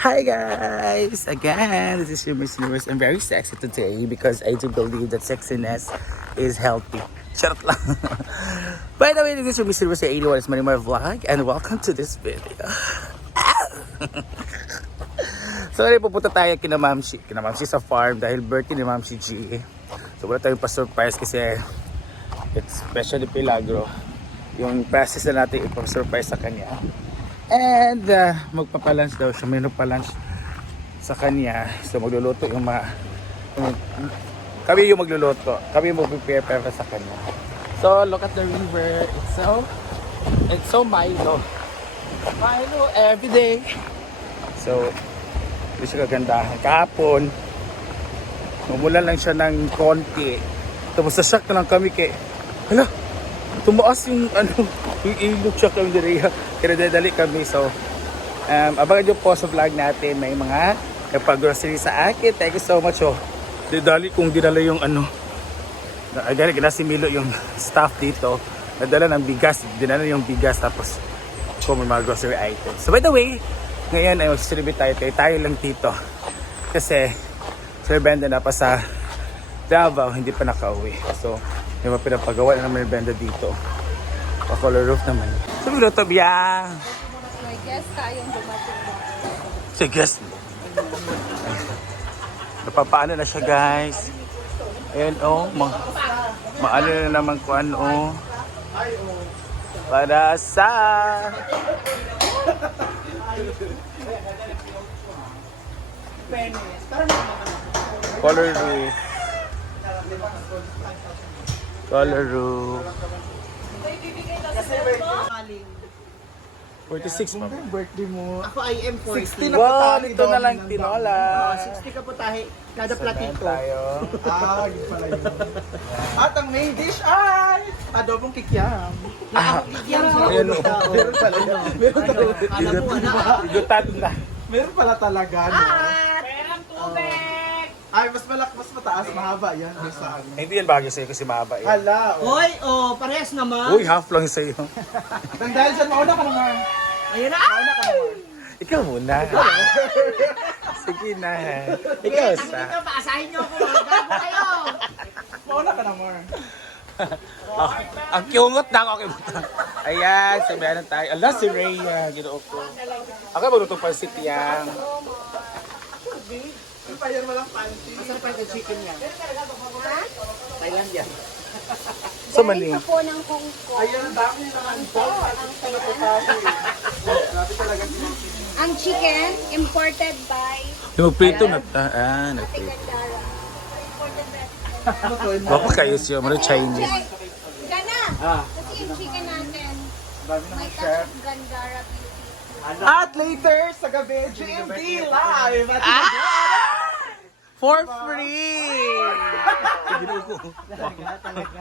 Hi guys! Again, this is your Miss Universe. I'm very sexy today because I do believe that sexiness is healthy. Charot lang. By the way, this is your Miss Universe 81 is Marimar Vlog and welcome to this video. So ngayon pupunta tayo kina Mamshi sa farm dahil birthday ni Mamshi G. So wala tayong pa-surprise kasi it's specially Pilagro. Yung process na natin ipa-surprise sa kanya. And magpapalunch daw siya. Mayroon pa lunch sa kanya. So magluluto yung kami yung magluluto. Kami yung mag-prepare para sa kanya. So look at the river. It's so Milo. Milo everyday. So hindi siya kagandahan. Kahapon umulan lang siya ng konti. Tapos sasak na lang kami kay hala, tumaas yung yung ilog siya kami diri. Kaya dadali kami. So abangan nyo po sa vlog natin. May mga nagpa-grocery sa akin. Thank you so much. Didali kung dinala yung agad si Milo yung staff dito. Nadala ng bigas. Dinala yung bigas. Tapos kung may mga grocery items. So by the way, ngayon ay mag-celebrate tayo. Tayo lang dito. Kasi Sir Benda na pa sa Davao. Hindi pa nakauwi. So may mga pinapagawa na naman yung Benda dito. Pa-color roof naman. So minuto biya. May guest tayong dumating. Si guest. Napapaano na siya guys. Ayan maano na naman kung ano. Para sa color roof. Color roof. 46 pa. Birthday mo. Ako ay M40. 60 na Wow, po ito na lang tinola. 60 ka po tayo. Kada platito. Tayo. Yun pala yun. At ang main dish ay adobong kikiam. Ayan o. Meron pala yun. Meron talaga. Alam mo, wala. Igutan na. Meron pala talaga, no? Perang tubig! Ay, mas mataas, mahaba yan. Sa ano. Hindi yan bagay sa'yo kasi mahaba yan. Hala, oh. Hoy, parehas naman. Uy, half lang sa'yo. Nang dahil dyan, mauna ka naman. Ayun na. Mauna ka naman. Ikaw muna. Sige na. Ikaw sa. Ito, paasahin niyo ako. Gago kayo. Mauna ka naman. Ang kiungot na ako. Ayan, sabihan na tayo. Ala, si Rhea. Ginoo ko. Ako ba itong pansit yan? Yung pa yan walang panty. Masarap pa yung chicken niya. Thailand yan. So, mali. Galing pa po ng Hong Kong. Ayan, ang dami naman po. Ano po tayo eh. Grabe talaga sila. Ang chicken, imported by Yung prito na Ate Gandara. Imported by Baka kayo siya. Mano Chinese. Gana! Kasi yung chicken natin, Dami may naman touch chef. of Gandara beauty. At later sa gabi, GMD live! At For free! Ginoo ko.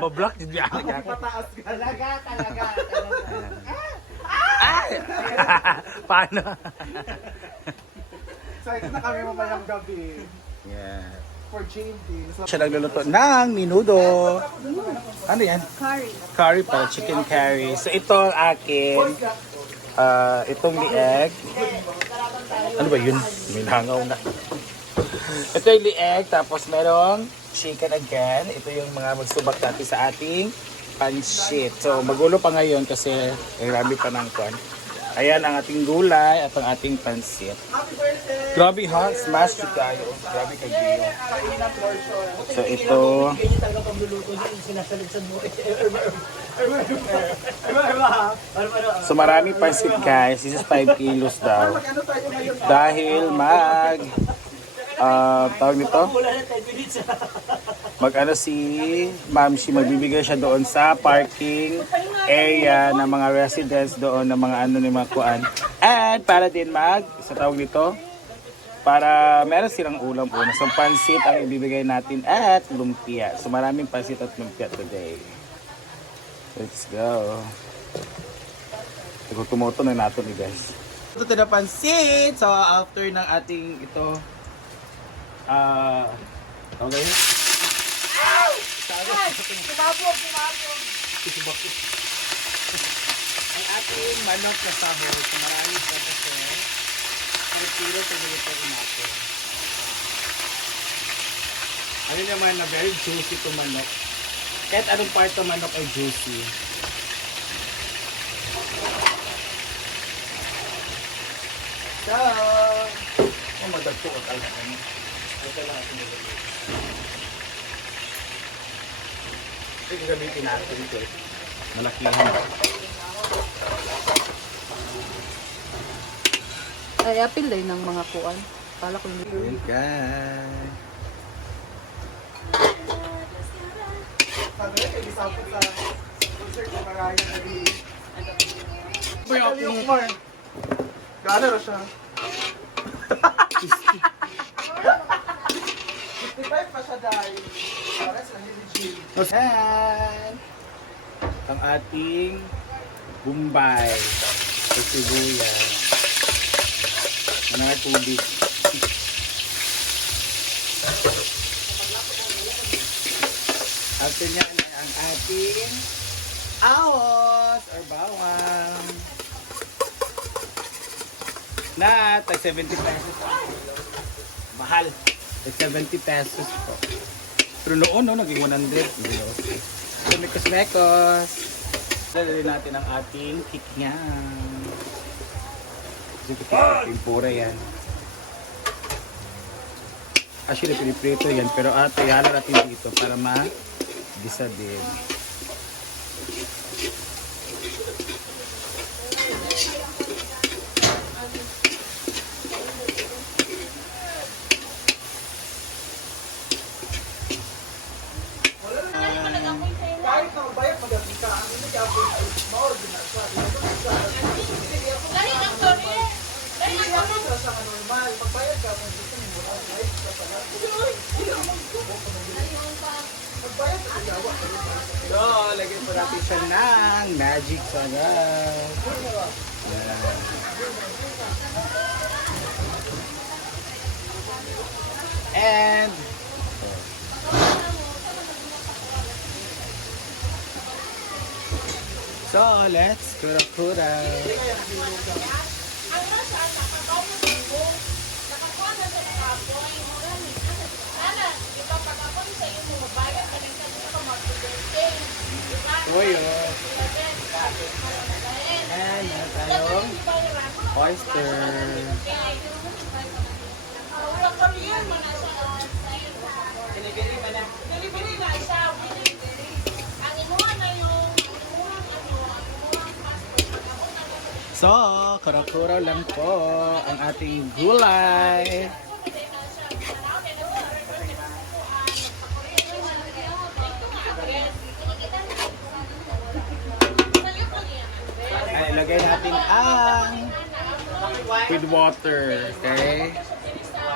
Ma-block din niya. pataas ka. Talaga. Paano? Excited na kami mamayang gabi. Yeah. For GMD. Siya nagluluto ng minudo. Ano yan? Curry. Curry pa, chicken curry. So ito ang akin. Itong lieg. Ano ba yun? May nangaw na. Ito yung lieg, tapos merong chicken again. Ito yung mga magsubak natin sa ating pansit. So magulo pa ngayon kasi marami pa ng kwan. Ayan ang ating gulay at ang ating pansit. Grabe ha, smash to tayo. Grabe kay Gio. So ito. So marami pansit guys. This is 5 kilos daw. Dahil tawag nito? Mag-ano si Mamshi, magbibigay siya doon sa parking area ng mga residents doon ng mga ano ni mga kuan. And para din sa tawag nito, para meron silang ulam una. So pansit ang ibibigay natin at lumpia. So maraming pansit at lumpia today. Let's go. Ito tumoto na natin guys. Ito na pansit. So after ng ating ito okay. Ang ating manok na sahog, marami pa kasi. Puro pinilito natin. Ano naman na very juicy to manok. Kahit anong part ng manok ay juicy. So, madagpo ko talaga. Ito lang ating nilagay. Ito gagamitin natin ito. Malakihan. Ay, apil din ng mga kuan. Kala ko hindi. Okay. Sabi niya, isapot sa concert ng Mariah Carey. Boy, ako Yung Mar. Gana na siya. 55 pa siya dahil. Pares lang yung Jill. Yan. Ang ating Bombay. At sibuyas. Mga tubig. After nyan ay ang ating ahos or bawang. Na tag 70 pesos. Mahal. Tag 70 pesos po. Pero noon, no, naging 100. So, mekos-mekos. Lalagyan natin ang ating kikyan. Pimpura yan. Actually, piniprito yan. Pero ate, ihala natin dito para ma-gisa din. Kahit na mabayag magabi ka, ang hindi ako ay mawag din na siya. Hindi ako sa normal. Pagbayad ka, kung gusto mo muna, kahit ka pala. Pagbayad ka, gawa. So, lagyan po natin siya ng magic sarap. Yan. And so, let's kura-kura. Uy, oh. And meron tayong oyster. So, kura-kura lang po ang ating gulay. Ay, ilagay natin ang with water, okay?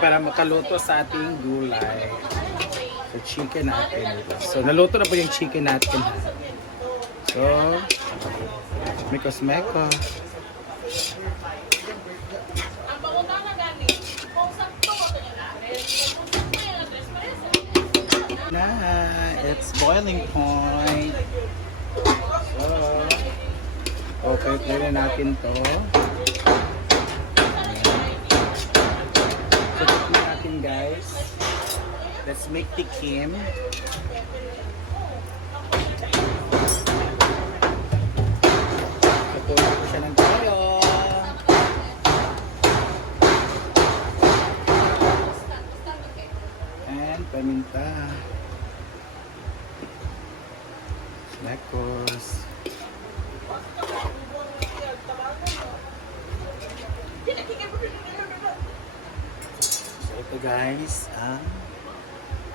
Para makaluto sa ating gulay. So, chicken natin. So, naluto na po yung chicken natin. So, mekos-mekos. Na, it's boiling point. So, okay, clear na natin to. So, tikman natin guys. Let's make tikim. Tutuloy ko siya ng toyo. And paminta. Mekos. So ito guys, ang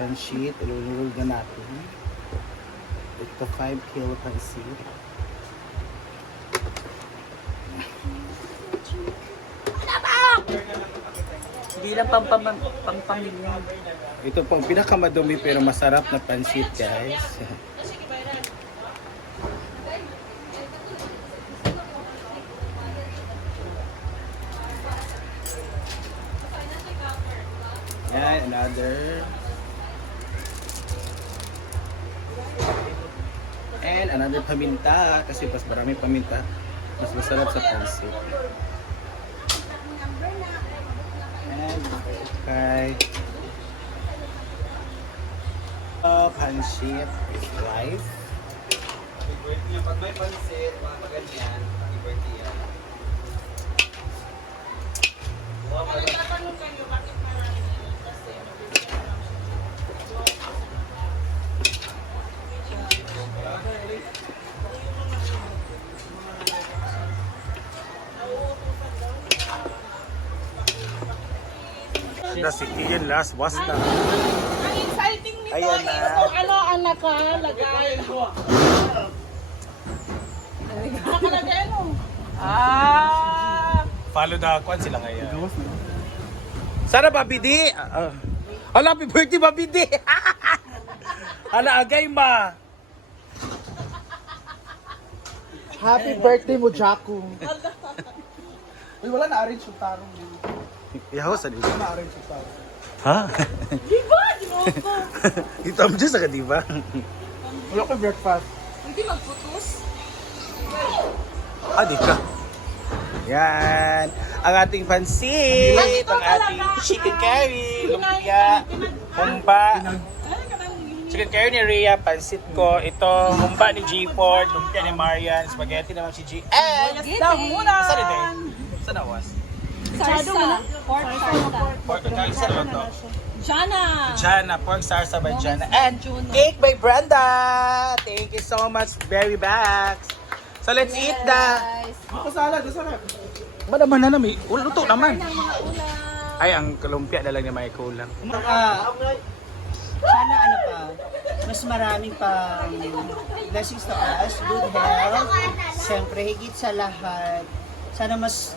pansit, ilulurog na natin. Ito 5 kilo pansit. Hindi lang pampamilyan. Ito po ang pinakamadumi pero masarap na pansit guys. Yan, another. And another paminta kasi mas marami paminta. Mas masarap sa pansit. Okay. Pansit with rice. Pag may pansit, mga ganyan, liberty yan. Kasi yun last was na. Ang exciting nito Ayan na. is kung ano ang nakalagay. Nakalagay ano? Follow the kwan sila ngayon. Sana Babidi. Hala, happy birthday Babidi. Hala, agay ma. Happy birthday mo, Jaco. Uy, wala na-arrange yung tarong din. Ihaw sa dito. Na-arrange yung tarong. Ha? Diba? Ito ang Diyos ka, diba? Wala ko breakfast. Hindi magputos. Di ka. Yan. Ang ating pansit. Ang ating chicken curry. Lumpia. Humba. Chicken curry ni Rhea. Pansit ko. Ito. Humba ni G4. Lumpia ni Marian. Spaghetti naman si G. And saan ito eh? Saan na was? Sarsa. Pork sarsa. Pork and saan lang to? Jana. Jana. Pork sarsa by Jana. And cake by Brenda. Thank you so much. Berry bags. So let's eat the... Ako salad, sarap. Madaman na namin. Luto naman. Ay, ang kalumpia na lang ni may kulang. Sana ano pa, mas maraming pa blessings to us, good health, siyempre higit sa lahat, sana mas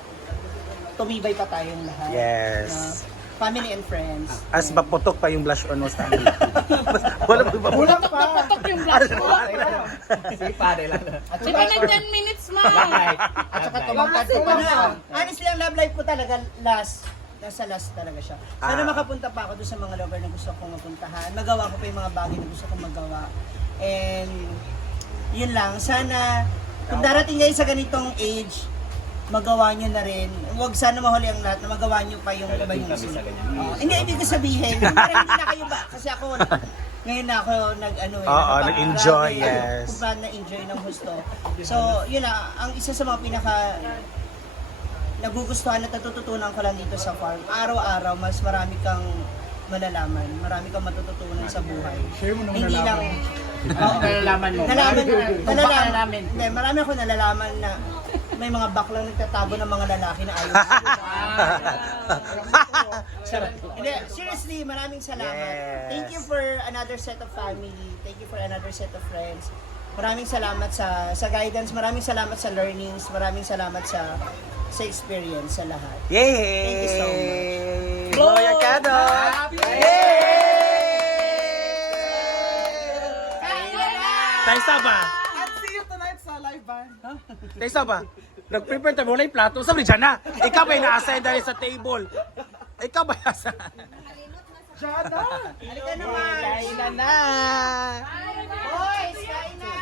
tumibay pa tayong lahat. Yes. Family and friends. As maputok pa yung blush on mo sa akin. Wala pa ba? Kulang pa. Sige, pare lang. At Di saka, ba nag 10 minutes ma? at saka tumangkad ko pa na. Honestly, ang love life ko talaga nasa last talaga siya. Sana makapunta pa ako doon sa mga lugar na gusto kong mapuntahan. Magawa ko pa yung mga bagay na gusto kong magawa. And yun lang, sana kung darating kayo sa ganitong age, magawa nyo na rin. Huwag sana mahuli ang lahat na magawa nyo pa yung iba yung gusto. Hindi, ibig ko sabihin. Parang hindi na kayo ba? Kasi ako, ngayon na ako Oo, nag-enjoy, yes. Kung paano na-enjoy ng gusto. So, yun na, ang isa sa mga pinaka nagugustuhan at natututunan ko lang dito sa farm. Araw-araw, mas marami kang malalaman. Marami kang matututunan sa buhay. Share mo nung Hindi lang... Nalalaman mo. Nalalaman. Hindi, marami ako nalalaman na may mga baklang nagtatago ng mga lalaki na ayaw. Hindi, seriously, maraming salamat. Yes. Thank you for another set of family. Thank you for another set of friends. Maraming salamat sa guidance, maraming salamat sa learnings, maraming salamat sa experience sa lahat. Yay! Thank you so much. Gloria Cado! Yay! Tayo ba? And see you tonight sa live band. Tayo ba? Nag-prepare tayo wala yung plato. Sabi dyan na. Ikaw ba inaasay dahil sa table? Ikaw ba inaasay? Jada! Halika naman. Kain na na! Boys, kain na.